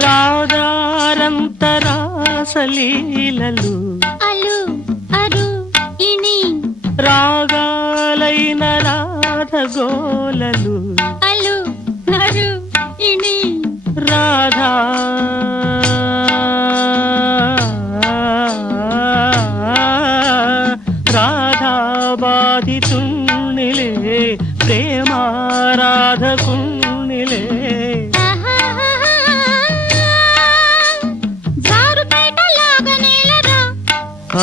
రాగారంతరాసలీలలు అలు అరు ఇణి రాగాలైన రాధగోలలు అలు నరు ఇణి రాధా రాధా బాధితుణ్ణిలే ప్రేమారాధకుణ్ణిలే జారుపేట లాగనేలరా ఆ